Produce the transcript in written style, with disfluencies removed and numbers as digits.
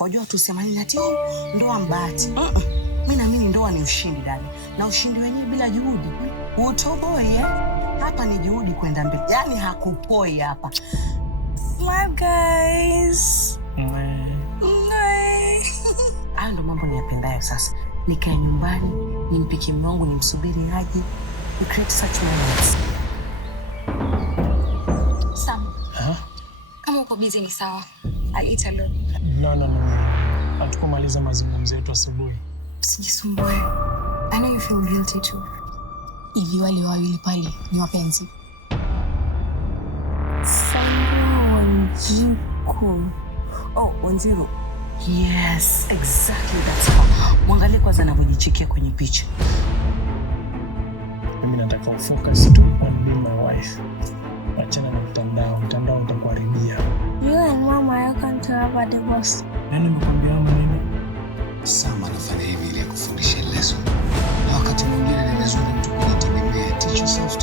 Wajua tusemani ati ndoa mbati. Mimi naamini ndoa ni ushindi dada. Na ushindi wenyewe bila juhudi utoboi hapa ni juhudi kwenda mbele. Yaani hakupoi hapa. My guys. Hayo ndo mambo niyapendayo sasa. Nikae nyumbani, nimpike mume wangu, nimsubiri aje. We create such moments. Sam. Kama uko busy ni sawa. I'll eat alone. No. Hatukumaliza mazungumzo yetu asubuhi. Usijisumbue. I know you feel guilty too. Hivi wale wawili pale ni wapenzi? Sandra Wanjiku. Wanjiru. Yes, exactly that's how. Mwangalie kwanza anavyojichikia kwenye picha. Mimi nataka ufocus tu on being my wife. Achana na mtandao utakuharibia. You and Mama, you can't have a divorce. Nani mkwambia nini? Sama anafanya hivi ili kufundisha lesson. Na wakati mwingine ni lazima mtu kujitegemea, teach yourself